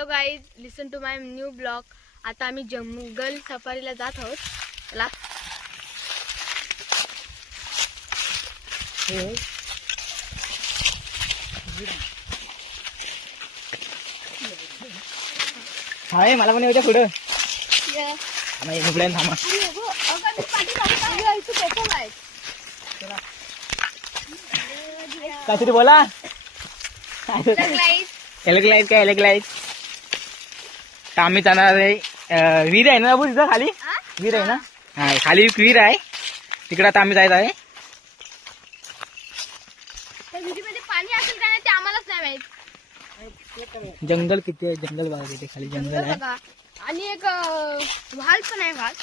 Hello guys, listen to my new blog. आता आम्ही जंगल सफारीला जात आहोत. चला. हाय मला पण येऊ पुढं थांबा. काहीतरी बोला. इलेक्ट्राईट काय इलेक्ट्राईट. आम्ही जाणार आहे. विहीर आहे ना बाबू तिथं खाली. विहीर आहे ना. हा खाली विहीर आहे तिकडे. आता आम्ही जायचं आहे. विहिरीमध्ये पाणी असेल का नाही ते आम्हालाच नाही माहित. जंगल किती आहे. जंगल बघा तिथे खाली जंगल आहे. आणि एक वाल पण आहे. वाल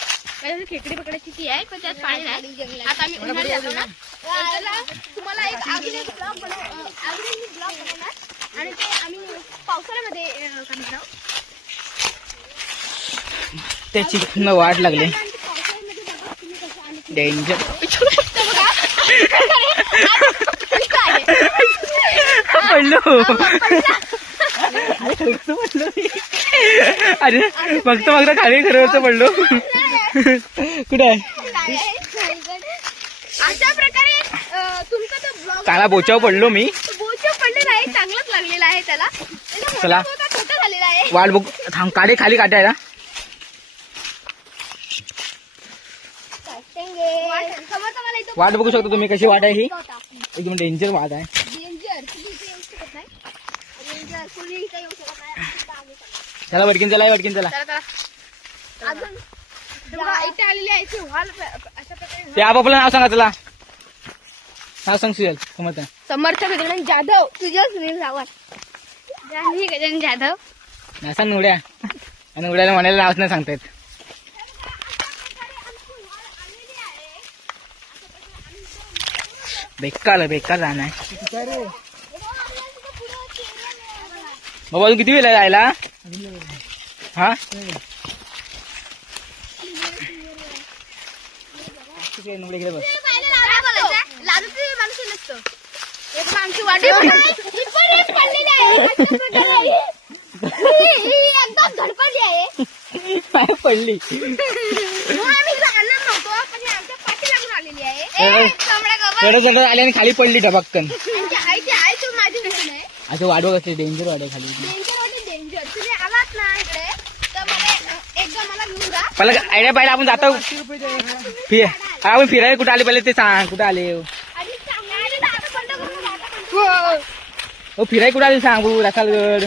काही खेकडी पकडायची ती आहे पण त्यात पाणी नाही. आता आम्ही उन्हाळ्यात जातो ना. तुम्हाला एक आगरी ब्लॉग बनवणार आणि ते आम्ही पावसाळ्यामध्ये करणार. त्याची वाट लागली. डेंजर पडलो. अरे बघतो खाली खरं पडलो. कुठे आहे. अशा प्रकारे तुमचा तो ब्लॉग काला बोचाव पडलो मी. बोचाव पडलेला आहे. चांगलाच लागलेला आहे त्याला. चला छोटा झालेला आहे. वाट बघ. काढे खाली काढायला. वाट बघू शकतो तुम्ही कशी वाट आहे ही. एकदम डेंजर वाट आहे. चला वडकीन चला. वडकीन चला. इथे आलेली आहे अशा प्रकारे. ते आपापलं नाव सांगा. चला नाव सांग. सुजल समर्थ. समर्थ गजानन जाधव. तुझ्या सुनील सावंत. जानवी गजानन जाधव. असा निवड्या आणि उड्याला म्हणायला नावच नाही सांगतायत. बेकार जाणं आहे बाबा. अजून किती वेळ जायला. हा आमची वाटी एकदम धडपडली आहे. पडली. चढत आली आणि खाली पडली टपक्कन. असं वाढव कसले डेंजर वाढ खाली. पहिला आयडिया पाहिजे. आपण जातो आपण फिरायला. कुठे आले पहिले ते सांग. कुठे आले फिराय कुठे आले सांग. रसालगड.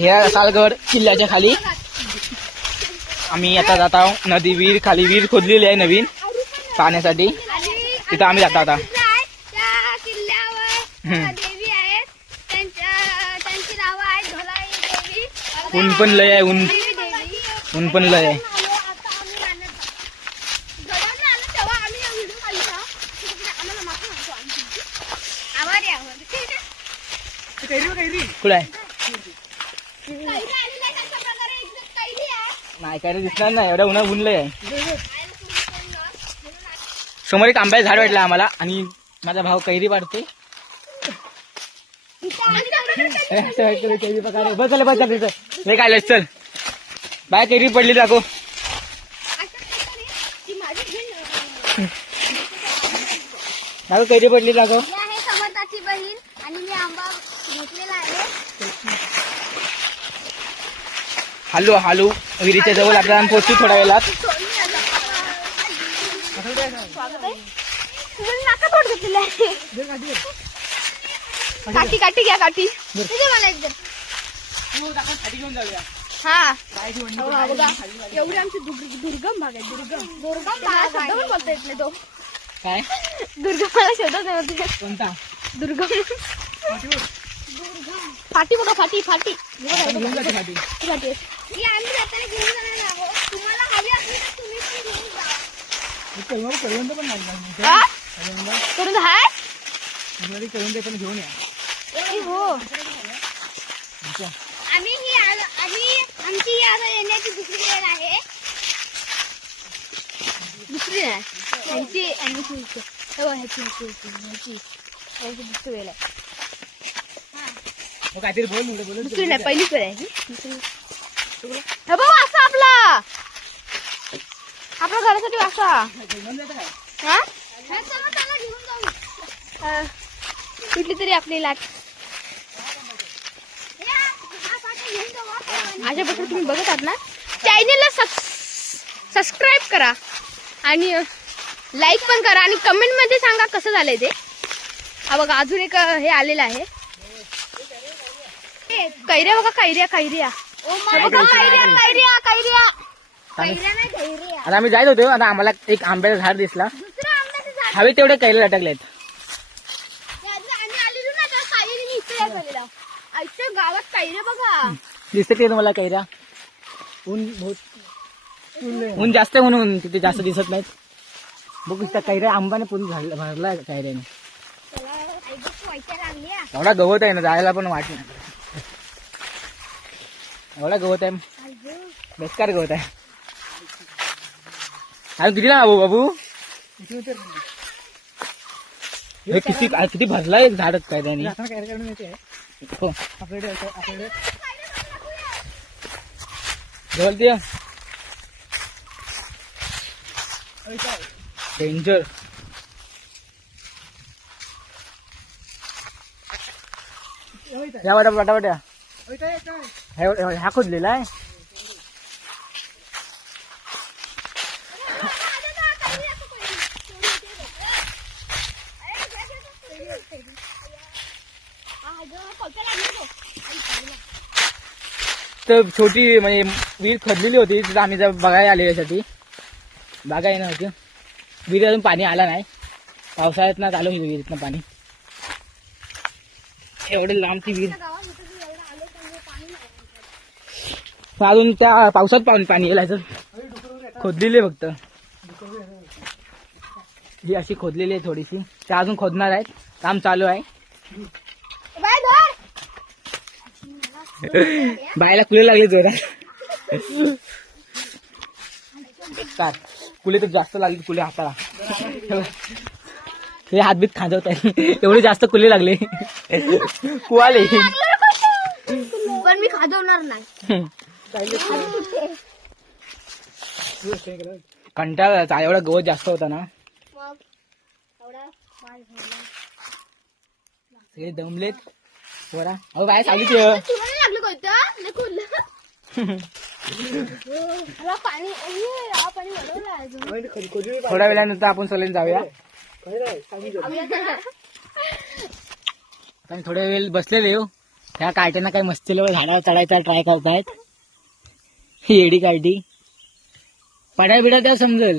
रसालगड किल्ल्याच्या खाली आम्ही आता जात आहोत. नदी विहीर खाली विहीर खोदलेली आहे नवीन पाण्यासाठी. तिथं आम्ही जातो आता. ऊन पण लय आहे. ऊन पण लय आहे. कुठे आहे नाही काय दिसणार नाही. एवढ्या उन्हा ऊन लय आहे. समोर एक आंब्याचं झाड वाटलं आम्हाला आणि माझा भाऊ कैरी पाडते. कैरी पकडे. बस चल तिथं काय चल. बाय कैरी पडली दाखव. दाखव कैरी पडली दाखव. समर्थाची बहीण आणि मी आंबा घेतलेला आहे. हालू विहिरीच्या जवळ आपल्याला पोहोचू थोड्या वेळात. काठी घ्या. काठी मला एकदम. हा एवढी आमची दुर्गम भाग आहे. दुर्गम शब्द पण बोलता येत नाही तो. काय दुर्गम मला शोधत नव्हते. कोणता दुर्गम. फाटी बघा. फाटी फाटी. आम्ही जाताना घेऊन जाणार आहोत. तुम्हाला हवी असली तर तुम्ही पण घेऊन जा. कळवंत पण नाही करून हाय कळवंत पण घेऊन या. हो आम्ही आमची येण्याची दुसरी वेळ आहे. दुसरी नाही ह्याची दुसरी वेळ आहे. काहीतरी बोल दुसरी नाही पहिलीच वेळ आहे ही. हे बघ वासा आपला घरासाठी वासा हा? कुठली तरी आपली लाट अशा प्रकारे तुम्ही बघत आहात ना. चॅनलला सबस्क्राईब करा आणि लाईक पण करा आणि कमेंट मध्ये सांगा कसं झालंय ते. हा बघा अजून एक हे आलेलं आहे. कैऱ्या बघा कैऱ्या आता आम्ही जायत होतो. आता आम्हाला एक आंब्याचं झाड दिसला. हवे तेवढे कैऱ्या लटकलेत. गावात कैऱ्या बघा दिसते ते तुम्हाला कैऱ्या. ऊन जास्त आहे म्हणून तिथे जास्त दिसत नाहीत. बघू त्या कैऱ्या आंबाने पूर्ण भरला कैऱ्याने. एवढा गवत आहे ना जायला पण वाट नाही. एवढा गवत आहे बेकार गवत आहे. अरे किती ना बाबू हे किती भरलाय झाड कैऱ्याने. हो बोलते डेंजर. या पटापट्या ह्या खोदलेला आहे. तर छोटी म्हणजे विहीर खोदलेली होती तिथं आम्ही जर बघायला आले यासाठी. बागा येणार होती विहीर. अजून पाणी आला नाही. पावसाळ्यात ना चालू होईल विहिरीतनं पाणी. एवढे लांब ती विहीर. अजून त्या पावसात पाणी येईल. खोदलेली फक्त ही अशी खोदलेली आहे थोडीशी. त्या अजून खोदणार आहेत. काम चालू आहे. बायला कुले लागले जोरात. कुले तर जास्त लागले. कुले हाताला हे हातबीत खांदवत आहे. एवढे जास्त कुले लागले. कुवाले पण मी खाजवणार नाही. कंटाळा एवढा गवत जास्त होता ना. सगळे दमलेत पोरा. अहो बाय सावलीत थोड्या वेळानंतर आपण सगळ्यांनी जाऊया. आम्ही थोड्या वेळ बसलेले हो. त्या कायट्यांना काही मस्तीला झाडावर चढायचा ट्राय करतायत. येडी कायटी पडाय बिडा त्या समजेल.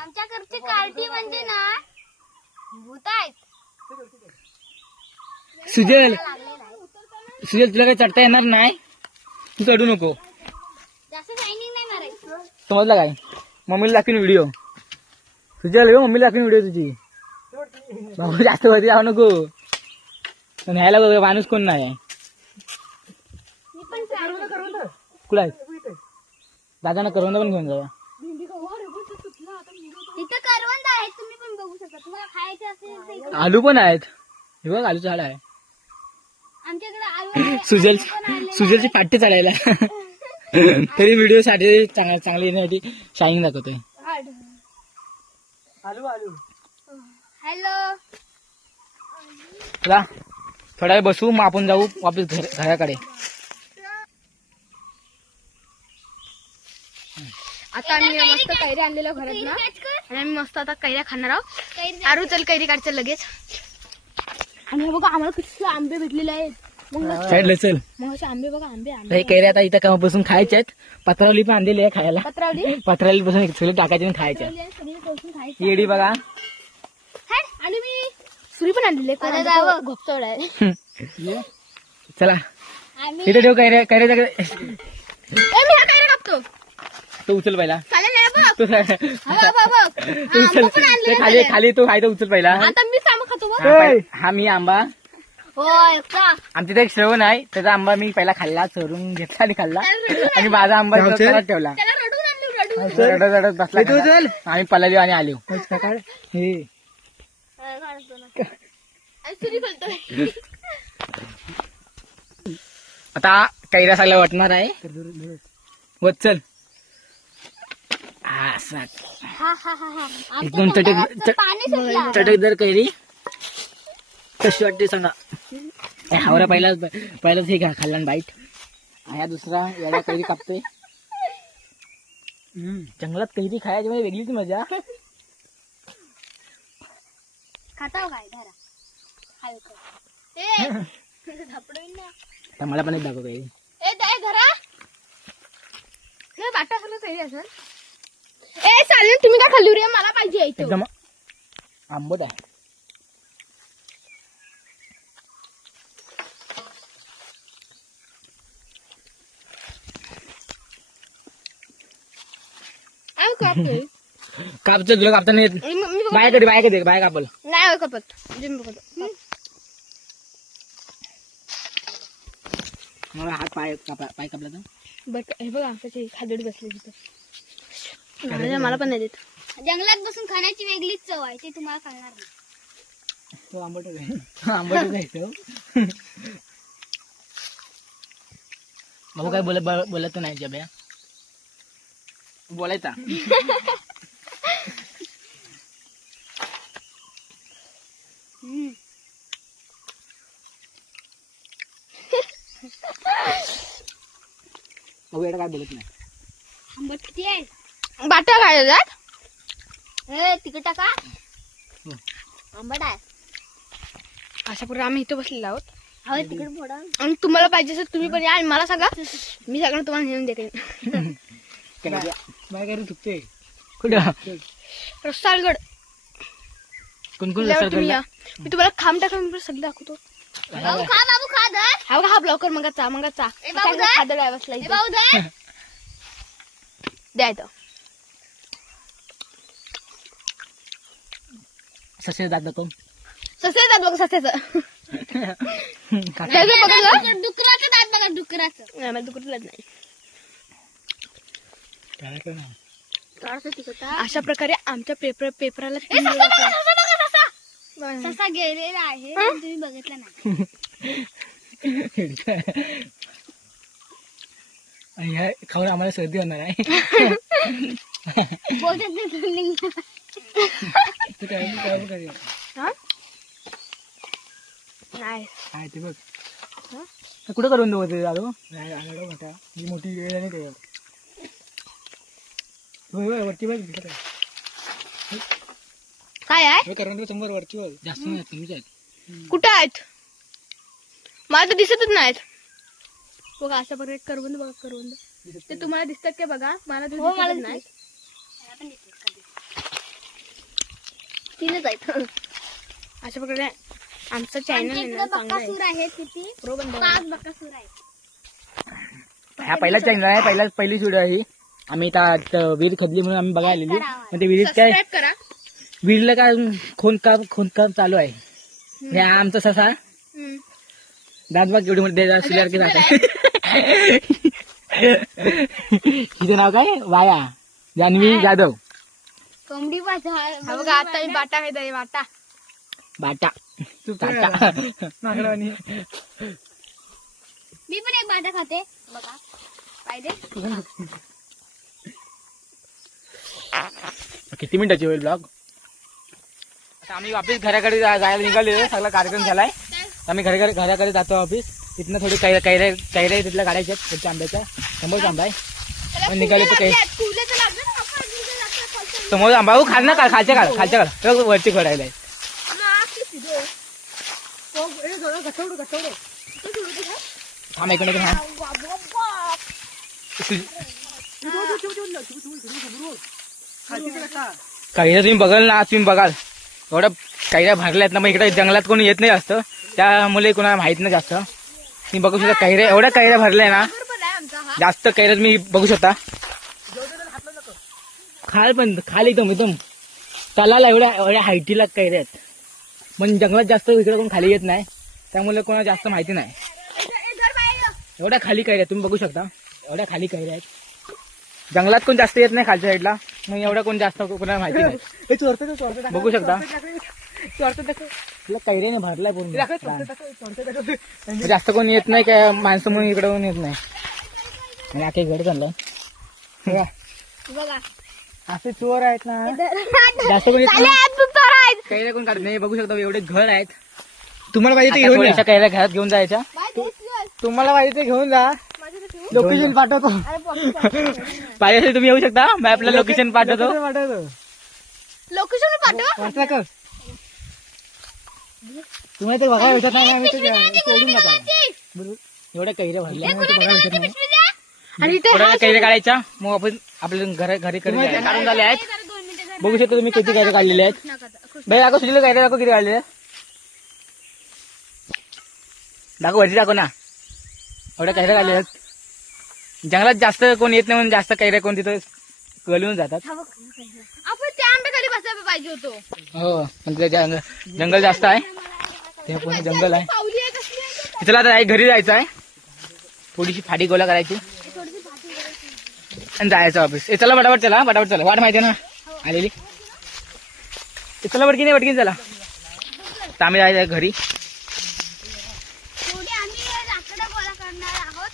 आमच्याकडची कार्टी म्हणजे ना भूत आहेत. सुजल तुला काही चढता येणार नाही. तू चढू नको. जास्त शायनिंग नाही मारायचं. समजला काय. मम्मीला दाखवीन व्हिडिओ. सुजल हो मम्मीला दाखवीन व्हिडिओ तुझी. बाबा जास्त वरती जाऊ नको. न्यायला बघ माणूस कोण नाही. कुठला आहे दादांना करवंद पण घेऊन जाऊया. तिथं करवंद आहेत तुम्ही पण बघू शकता. तुम्हाला खायचे असेल आलू पण आहेत. हे बघ आलूचं झाड आहे. आमच्याकडे सुजलची पाठी चालायला. तरी व्हिडिओ साठी चांगली येण्यासाठी शाईनिंग दाखवतोय. हॅलो चला थोडा वेळ बसू मग आपण जाऊ वापस घराकडे. आता आम्ही मस्त कैऱ्या आणलेल्या घरात ना आणि आम्ही मस्त आता कैऱ्या खाणार आहोत. आरू चल कैरी काढचं लगेच. आणि हे बघा आम्हाला किती आंबे भेटलेले आहेत. साईडला चल. मग असे आंबे बघा आंबे हे कैऱ्या आता इथं बसून खायचे आहेत. पत्रावली पण आणलेली आहे खायला. पत्रावली बसून सगळे टाकायचे आणि खायचे. येडी बघा. आणि मी सुरी पण आणलेली आहे. घोपचवड आहे. चला इथे ठेव कैऱ्या. कैऱ्या कापतो तो उचल पहिला. चालेल तू उचल ते खाली खाली तो खायचा उचल पहिला. आता मी आंबा खातो. हा मी आंबा. होय आमच्या इथे एक श्रवण आहे. त्याचा आंबा मी पहिला खाल्ला. चोरून घेतला आणि खाल्ला. आणि माझा आंबा ठेवला. रडत रडत बसला. आम्ही पळालो आणि आलो. सुरी बोलतोय. आता कैऱ्या सगळ्या वाटणार आहे. वत्सल हा एकदम चटकदार कैरी कशी वाटते सांगा. हावरा पहिलाच हे खाल्ला बाईट. ह्या दुसरा याला कैरी कापतोय. जंगलात कैरी खायची म्हणजे वेगळीच मजा. खाता काय धरा मला पण एक दाखव कैरी. धरा बाटा खाल्लं तरी असं. ए चालेल तुम्ही काय खाल्ली रे मला पाहिजे एकदम आंबट आहे. कापचं तुला कापता नाही येत. बाय कधी बाय कापल नाही कापत. मला हात पाय कापला तर बट हे बघा कशी खादड बसली तिथं. मला पण नाही देत. जंगलात बसून खाण्याची वेगळीच चव आहे ते तुम्हाला कळणार नाही. तो आंबटच आहे. आंबटच आहे तो. भाऊ काय बोलत नाही जब्या बोलायचा. भाऊ एवढं काय बोलत नाही. आंबट किती आहे. बाटा काय जात तिकट टाका. आंबट आहे. अशा प्रकारे आम्ही इथं बसलेलो आहोत. तिकट फोडा आणि तुम्हाला पाहिजे असेल तुम्ही पण या आणि मला सांगा. मी सगळं तुम्हाला नेऊन देते. काय चुकते कुठं रसाळगड कोण तुम्ही या. मी तुम्हाला खांब टाका मी सगळं दाखवतो. हा ब्लॉकर मंगाचा खादड आहे बसला द्यायचं. ससे दात दाखव. ससे दात बघ ससेचं. डुकराचं दात बघा डुकराचं. नाही मला डुकराच नाही. अशा प्रकारे आमच्या पेपराला ससा गेलेला आहे तुम्ही बघितला नाही. खाऊन आम्हाला सर्दी होणार आहे. ते बघ कुठं करून देऊ ते दादू. मोठी वेळ नाही त्याच्यावर. वरती बघ काय आहे. करून 100 वरची जास्त नाही कमीच आहेत. कुठं आहेत मला तर दिसतच नाहीत. बघा अशा प्रकारे करवंद बघा करवंद ते तुम्हाला दिसतात का बघा. मला दिसत नाही. तीनच आहेत. अशा प्रकारे आमचं चॅनल हा पहिला चॅनल आहे. पहिलीच व्हिडिओ आहे. आम्ही विहीर खदली म्हणून आम्ही बघायला आलेली. ते विहिरीत काय विहिरीला काय खोदकाम चालू आहे. हा आमचा ससा दादबाग एवढी मध्ये सिलारकी जात. तिचं नाव काय वाया जान्हवी जाधव. कोंबडी बघा आता बाटा आहे बाटा बाटा मी पण एक बाटा खाते बघा पाहिजे. किती मिनिटाची होईल ब्लॉग. आता आम्ही वापस घराकडे जायला निघालेलो. सगळा कार्यक्रम झालाय. आम्ही घराकडे जातो वापस. तिथनं थोडी कैऱ्या तिथल्या काढायच्या त्याच्या आंब्याच्या. 100 आंबा आहे निघाले तर काही समोर आंबा खाल ना खालच्या काढ वरची कढायला आहे. थांब एक मिनिट कैऱ्या तुम्ही बघाल एवढ्या कैऱ्या भरल्यात ना. मग इकडे जंगलात कोणी येत नाही जास्त त्यामुळे कोणाला माहित नाही जास्त. तुम्ही बघू शकता कैऱ्या एवढ्या कैऱ्या भरल्या ना. जास्त कैऱ्या तुम्ही बघू शकता. खाल एकदम तलाला एवढ्या हायटीला कैऱ्या आहेत. पण जंगलात जास्त इकडे कोण खाली येत नाही त्यामुळे कोणाला जास्त माहिती नाही. एवढ्या खाली कैऱ्या तुम्ही बघू शकता. एवढ्या खाली कैऱ्या आहेत. जंगलात कोण जास्त येत नाही खालच्या साईडला. मग एवढा कोण जास्त कोणाला माहिती नाही. बघू शकता तुला कैऱ्याने भरलाय पूर्ण जास्त कोण येत नाही काय माणसं म्हणून इकडे येत नाही आणि आखे घर चाललं बघा असे चोर आहेत ना जास्त कोण येत नाही कैऱ्या कोण काढत नाही बघू शकता एवढे घर आहेत तुम्हाला पाहिजे ते घेऊन कैऱ्या घरात घेऊन जायच्या तुम्हाला पाहिजे ते घेऊन जा लोकेशन पाठवतो पाहिजे असेल तुम्ही येऊ शकता मॅपला लोकेशन पाठवतो लोकेशन पाठव तुम्ही ते बघायला भेटत नाही आम्ही सोडून जातो एवढ्या कैऱ्या भरल्या बघायला भेटत नाही आणि कैऱ्या काढायच्या मग आपण आपल्या घरी काढून झाले आहेत बघू शकता तुम्ही किती कैऱ्या काढलेल्या आहेत बाई दाखव सुनील कैऱ्या दाखव किती काढलेल्या दाखव वरती दाखव ना एवढ्या कैऱ्या काढलेल्या आहेत जंगलात जास्त कोण येत नाही म्हणून जास्त कैऱ्या कोण तिथं कळून जातात आपण त्या आंब्याखाली बसायला पाहिजे होतो हो पण तिथे जंगल जास्त आहे ते पूर्ण जंगल आहे पावली आहे कसली आहे? चला आता घरी जायचं आहे थोडीशी फाटी गोला करायची आणि जायचं ऑफिस चला फटाफट चला वाट माहिती ना आलेली चला वटकीन चला तर आम्ही जायचं घरी थोडी आम्ही लाकडं गोळा करणार आहोत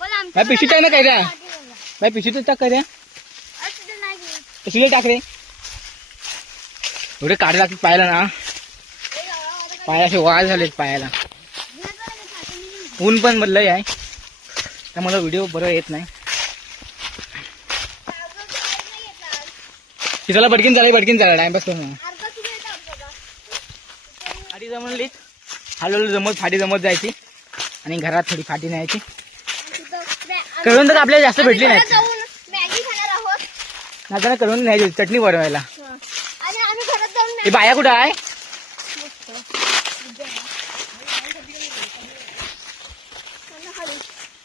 पण आमच्या बाय पिशवी टाक ना काय द्या बाय पिशवी टाक काय द्या असं नाही घेत. पिशवी टाक रे एवढे काढे लागतात पायाला ना पाय असे वाळ झालेत पायाला ऊन पण बदलय आहे त्यामुळे व्हिडिओ बरोबर येत नाही तिथला बडकीन चाला टाइमपास करून फाटी जमली हळूहळू फाटी जमत जायची आणि घरात थोडी फाटी न्यायची कळून तर आपल्याला जास्त भेटली नाही जाऊन मॅगी खाणार आहोत नाताना कळून न्यायची चटणी बनवायला आणि आम्ही घरात जाऊन ही बाया कुठं आहे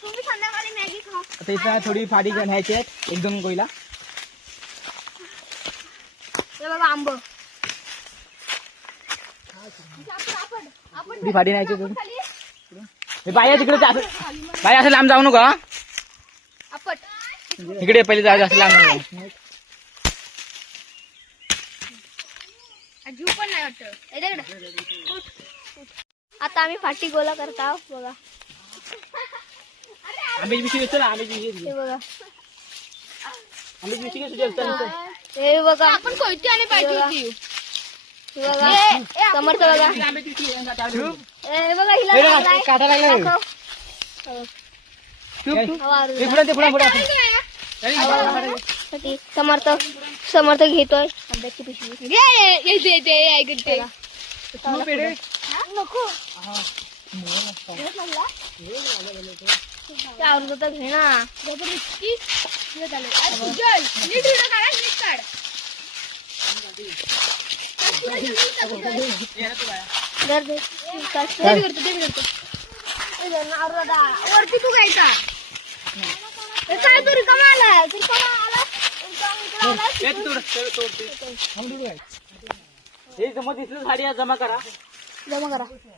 तुम्ही संध्याकाळी मॅगी खा आता इथं थोडी फाटी न्यायची आहेत एक दोन कोयला हे बघा आंब थोडी फाटी न्यायची हे बाया तिकडे बाया असं लांब जाऊ नका आपट इकडे पहिले जायचं असं लांब नको जीव पण नाही वाटत आता आम्ही फाटी गोला करत आहोत बघा आंब्याची पिशवी चला आंब्याची पिशवी हे बघा आंब्याची पिशवी चल हे बघा आपण कोयती आणि पाहिजे होती हे बघा समर्थ बघा आंब्याची पिशवी हे बघा हिला काटा लागला समर्थ घेतोय आंब्याची पिशवी नको आवडत घे ना वरती तू घ्यायचा काय तू रिकामा आला जमा करा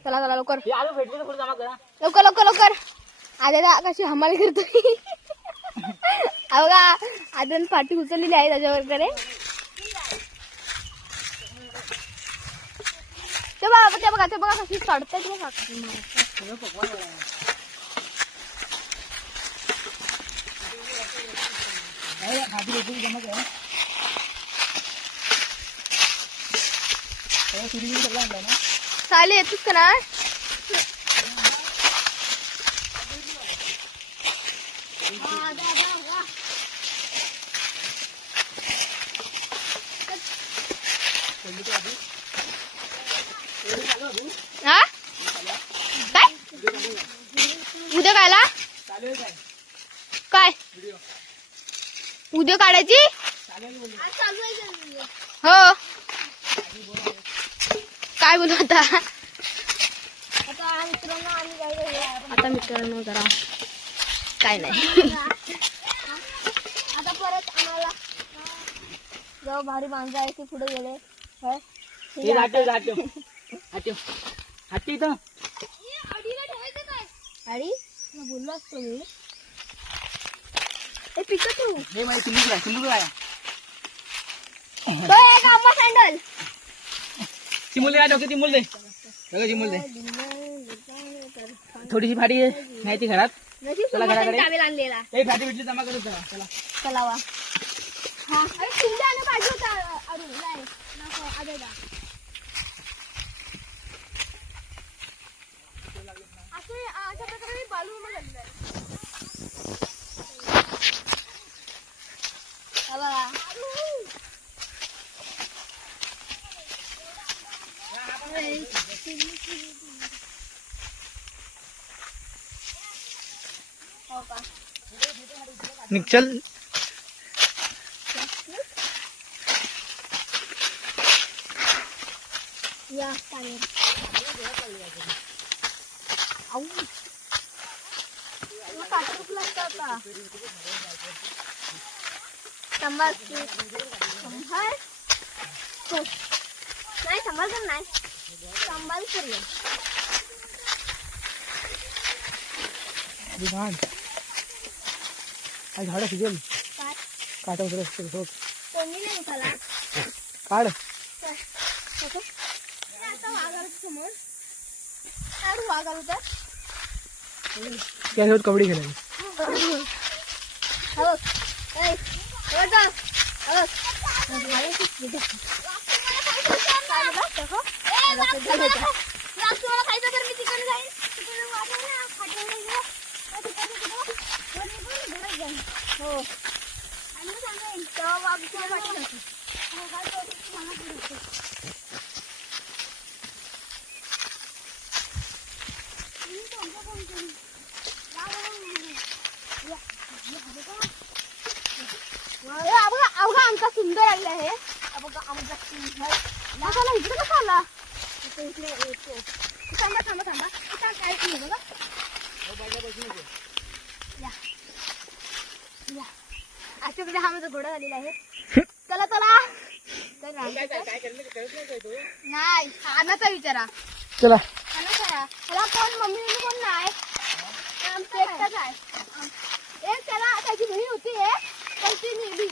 चला लवकर भेटले तर जमा करा लवकर आद्या कशी हमाली करतोय बघा आद्यान फाटी उचललेली आहे त्याच्यावर ते बघा कशी चढते चालेल येतोच का ना हा काय उद्या कायला काय उद्या काढायची हो काय बोलू आता मित्रांनो जरा काय नाही आता परत आम्हाला जेव्हा भारी माणसं आहे ते पुढे गेले आणि बोललो असतो मी पिकत सँडल चिमूल दे डोके चिमूल दे सगळं चिमूल दे थोडीशी फाटी नाही ती घरात चला घराकडे आणलेला ए फाटी भेटली जमा करू चला चला चलावा हा अरे चिंता आलं पाहिजे होता अरे नाही नको अरे दा असे अशा प्रकारे बालू मध्ये झालेलं आहे निकचल या पाणी आऊ काटा कुठला होता संभाल नाही संभाल कर नाही संभाल करूया झाड शिजेल काय काटा उतरत सोड कोणी नाही उठाला काढ आता वाघाला समोर काय वाघाला तर त्यासोबत कबड्डी खेळायची अवघा आमचा सुंदर आलेला आहे बघा आमचा सुंदर इकडे कसा आला इकडे येतो थांबा थांबा थांबा आता काय नाही बघा या या अशा प्रकारे हा माझा घोडा झालेला आहे चला चला नाही आणाचा विचारा चला त्याला कोण मम्मी कोण नाही आमचं एकटाच आहे एक त्याला त्याची बहीण होती पण ती नेली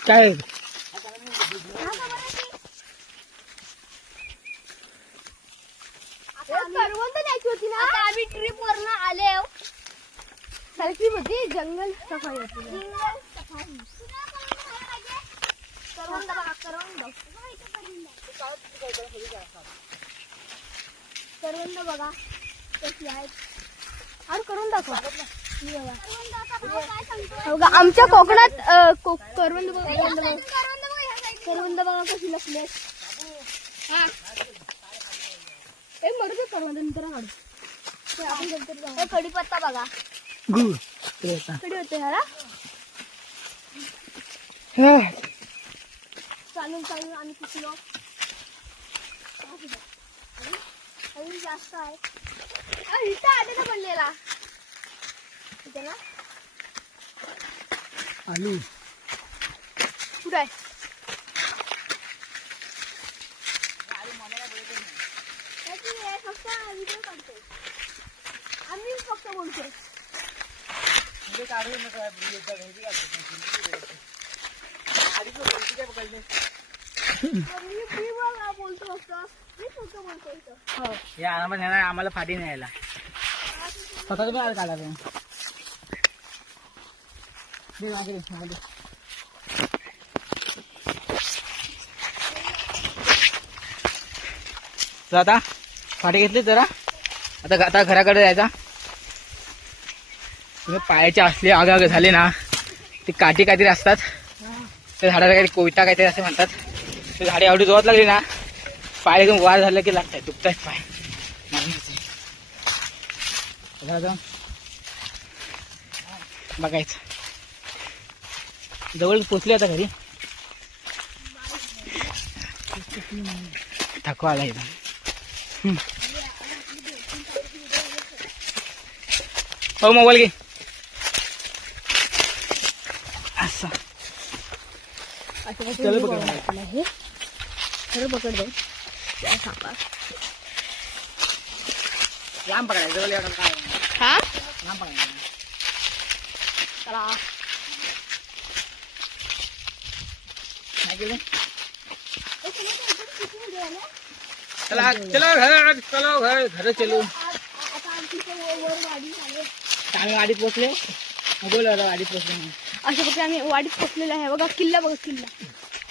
काय करवंद न्यायची होती ना आता आम्ही ट्रिप वरनं आले ट्रिप होती जंगल सफारी होती जंगल सफारी करवंद बघा करवंद बघा कशी आहेत आणि करून दाखवा आमच्या कोकणात करवंद करवंद बघा कशी लसली हा मरू करवंद नंतर काढू आपण कढीपत्ता बघा कढी होते ह्याला चालून चालून आम्ही शिकलो अजून जास्त आहे इथं आलेला बनलेला इथे ना आलू कुठं आहे फक्त व्हिडिओ काढतोय आम्ही फक्त बोलतोय बोलतो फक्त मी फक्त बोलतोय आम्हाला फाटी नाही यायला स्वतः तुम्ही आला काढा आता फाटी घेतली जरा आता घराकडे जायचा पायाचे असले आग झाले ना ते काठी काहीतरी असतात त्या झाडाला काहीतरी कोयता काहीतरी असे म्हणतात ते झाडे एवढी जोरात लागली ना पाय एकदम वार झालं की लागतात दुखतायत पाय जाऊन बघायचं जवळ पोचले आता घरी थकवा आला एकदम हो मोबाईल घे असं खरं पकड दे लांब पकडायचं जवळ एवढं काय हा लांब पकडायचं चला गेले. चला चलो घर चलो घर चलो. आम्ही वाडीत पोहोचले. बोल वाडीत पोहोचले म्हणून. अशा प्रकारे आम्ही वाडीत पोहोचलेलो आहे. बघा किल्ला, बघा किल्ला.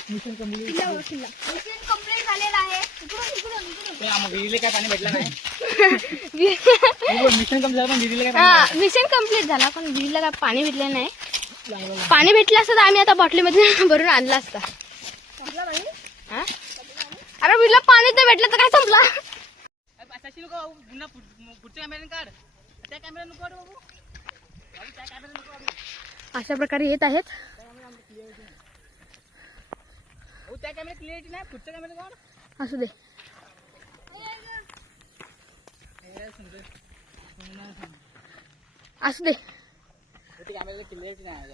Mission complete. किल्ला बघा किल्ला. मिशन कंप्लीट झालेला आहे. इकडून. आम्हाला विहिरीला काय पाणी भेटलं नाही. मिशन कंप्लीट झालं पण विहिरीला काय हा मिशन कंप्लीट झाला पण विहिरीला काय पाणी भेटलं नाही. पाणी भेटलं असतं तर आम्ही आता बॉटलीमध्ये भरून आणला असता. हा? अरे विहिरीला पाणी तर भेटलं तर काय संपला. पुढच्या कॅमेऱ्याने काढ. त्या कॅमेऱ्याने नको बाबू. त्या कॅमेऱ्याने नको बाबू. अशा प्रकारे येत आहेत. त्या कॅमेरा क्लिअरिटी नाही. पुढच्या कॅमेरा काढ. असू दे. असू दे. कॅमेरा क्लिअरिटी नाही.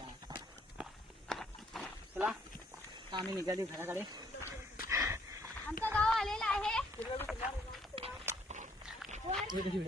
चला आम्ही निघाली घराकडे. आमचं गाव आलेलं आहे. कशी